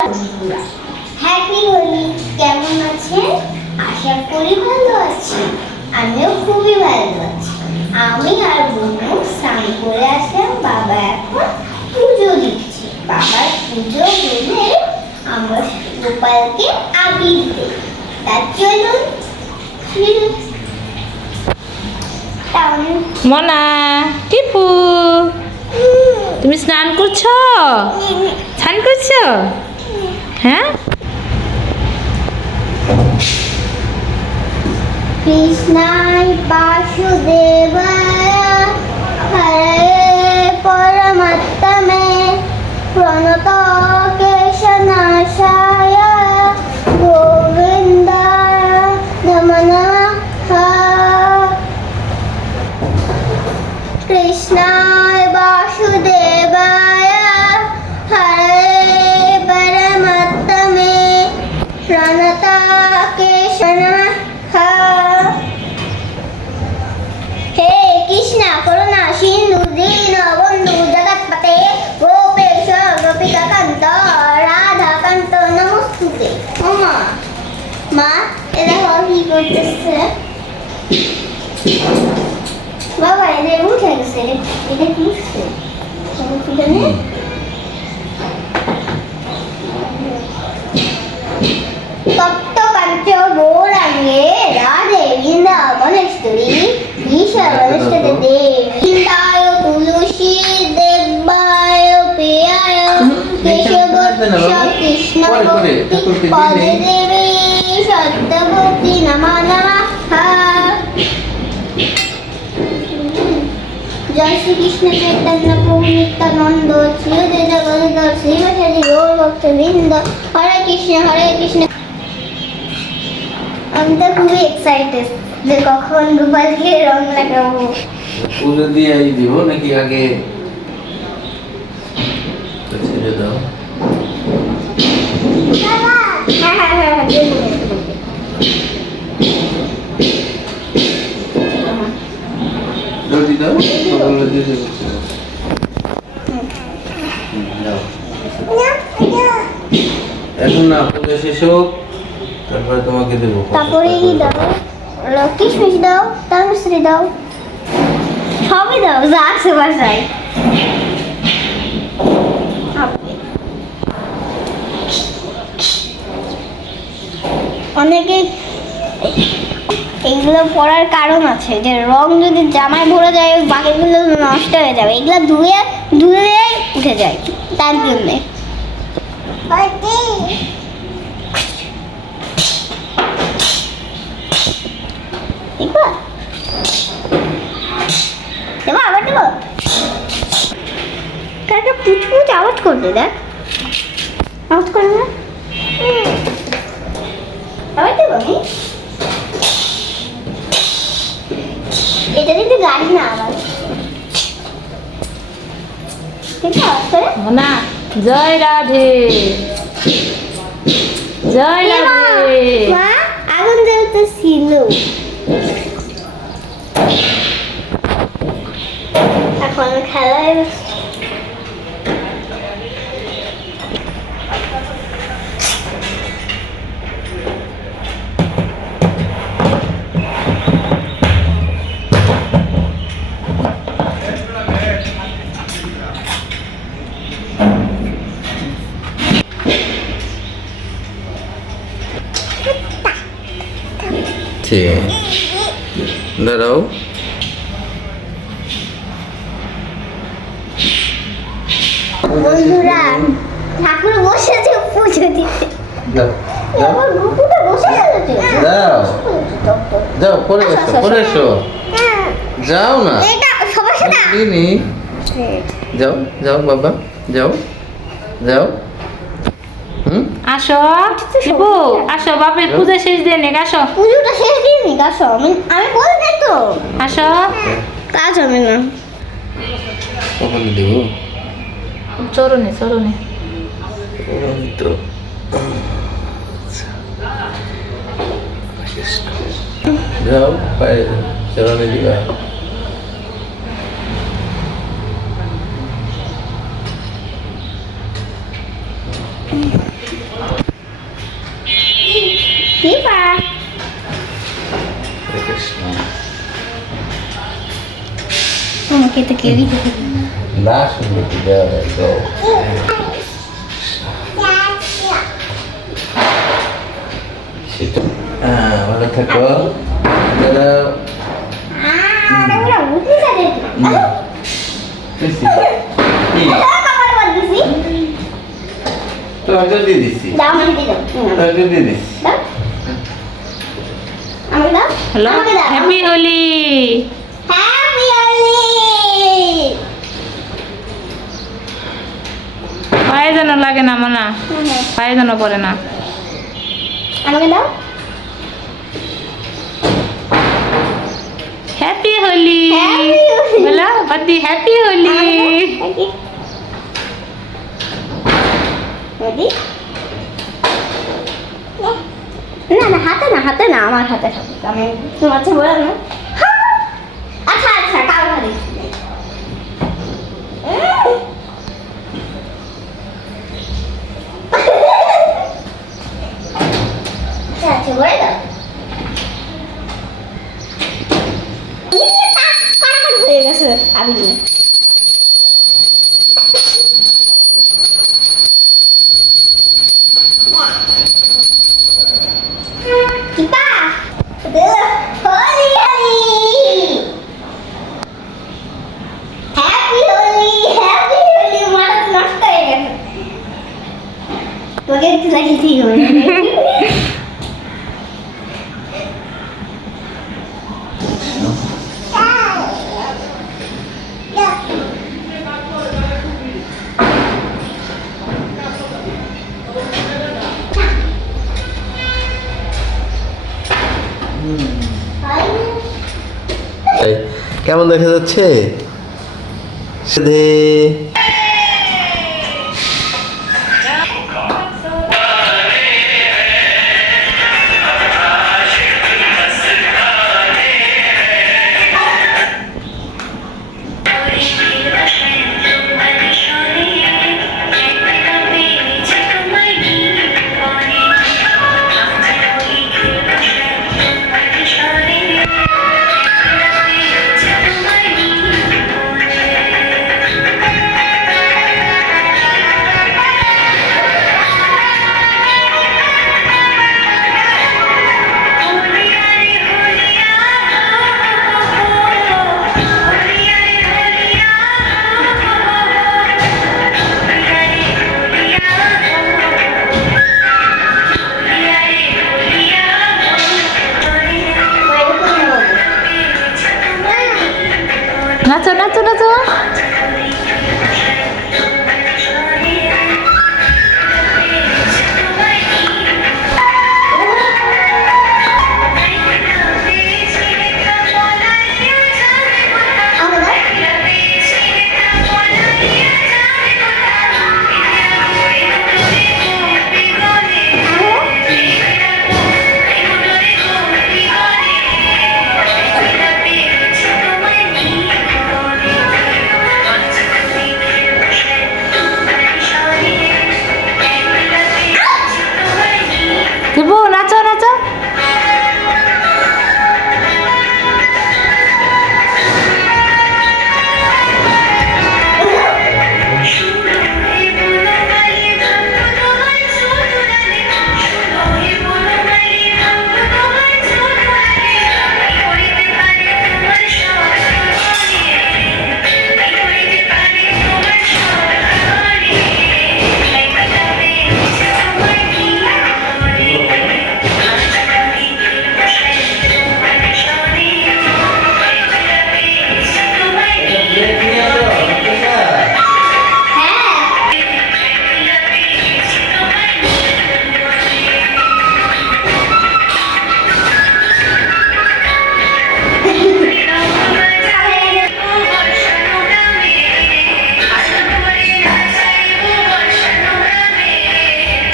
বন্ধুরা, হ্যাপি হোলি। কেমন আছেন? আশা করি ভালো আছেন। আমিও খুবই ভালো আছি। আমি আর বোনও স্নান করে আসলাম। বাবা এখন পুজো দিচ্ছে। বাবার পুজো হলে আমরা গোপালকে আবির দেব। তা চলুন। মনা, টিপু, তুমি স্নান করছো? স্নান করছো? হ্যাঁ। কৃষ্ণায় বাসুদেবায় হরে পরমাত্মে প্রণত কেশনাশায় গোবিন্দায় নমো নমঃ। কৃষ্ণায় বাসুদেবায় হরে পরমাত্মে প্রণত কেশনাশায়। হে কৃষ্ণ করুণা সিন্ধু দীন বন্ধু জগৎপতে গোপেশ গোপিকা কান্ত রাধা কান্ত নমস্তুতে। মা মা এটা কি করতেছে? বাবা এটা উঠে গেছে। এটা কি হচ্ছে? তপ্ত কাঞ্চ গৌরাঙ্গে রাধে বৃন্দাবনেশ্বরী ঈশাবনেশ্বরে দেবী বৃন্দায় তুলসী দেবায় প্রিয়ায় কেশবৎস কৃষ্ণ ভক্তি পদে দেবী সত্যভক্তি নমো নমঃ। জয় শ্রীকৃষ্ণ চৈতন্য প্রভু নিত্যানন্দ শ্রী অদ্বৈত গদাধর শ্রীবাসাদি গৌর ভক্তবৃন্দ। হরে কৃষ্ণ। আমি তো খুবই এক্সাইটেড যে কখন গোপালকে রং লাগাবো। পুজো দিয়ে দিব নাকি আগে ছেড়ে দাও? হ্যাঁ রুটি দাও, সকালে দিয়ে দেবো। এখন না, পুজো শেষ হোক, তারপরে তোমাকে দেবো। তারপরে কি দাও? কিশমিশ দাও, তালমিছরি দাও, সবই দাও যা আছে বাসায়। অনেকে এইগুলো পরার কারণ আছে যে রং যদি জামায় ভরে যায় বাকিগুলো নষ্ট হয়ে যাবে। এগুলো ধুয়ে উঠে যায় তার জন্যে। দেবো আবার দেবো। কাকে পুচপুচ আওয়াজ করতে দেখ। আওয়াজ করে না। আবার দেবো আমি। এটা কিন্তু গাড়ি না আবার। ঠিক আছে। মনা, জয় রাধে, জয় রাধে। মা আগুন জ্বলতেছিল। এখন খেলায় দাঁড়াও। বন্ধুরা ঠাকুর বসেছে পুজো দিতে। আমার গুপুটা বসে গেছে। যাও যাও, পরে এসো। যাও না, এটা সবার সাথে যাও যাও বাবা, যাও। আসো টিপু, আসো বাপের পূজা শেষ দিয়ে নে। আসো পুজোটা শেষ দিনই আসো। আমি বলে দেখ তো আসো। কাজ হবে না। কখন দেবো? চরণে তো যাও, পায়ে চরণে দিবা। কৃপা কৃষ্ণ তোমাকে তো কেউই দেখে না শুনবে কি দেওয়া যায় তো সেটা ভালো থাকো দাঁড়াও। দিছি। কি? তোমাকে দিয়ে দিছি তোমাকে দিয়ে দিছি হ্যালো হ্যাপি হোলি পায়ে যেন লাগে না মানা পায়ে যেন পড়ে না আমাকে দাও হ্যাপি হোলি Happy Holi! বলো বাদি হ্যাপি হোলি Ready? না না হাতে না আমার হাতে থাকুক আমি তোমার চেয়ে বড় না আচ্ছা আচ্ছা কাউ হাতে আচ্ছা আচ্ছা বলে দাও কাটাকাটি হয়ে গেছে আবির নিয়ে Kita Holi Happy Holi মারা নষ্ট হয়ে গেছে তোকে একটু লাগিয়েছি কেমন দেখা যাচ্ছে নাচো নাচো নাচো দেবো নাচো নাচো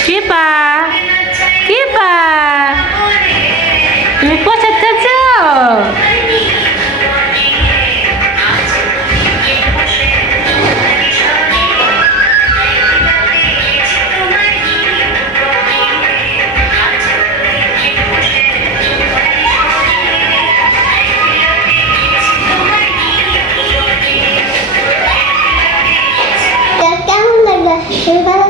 কৃপা কৃপা তুমি কোথায় যাচ্ছো শুরু করো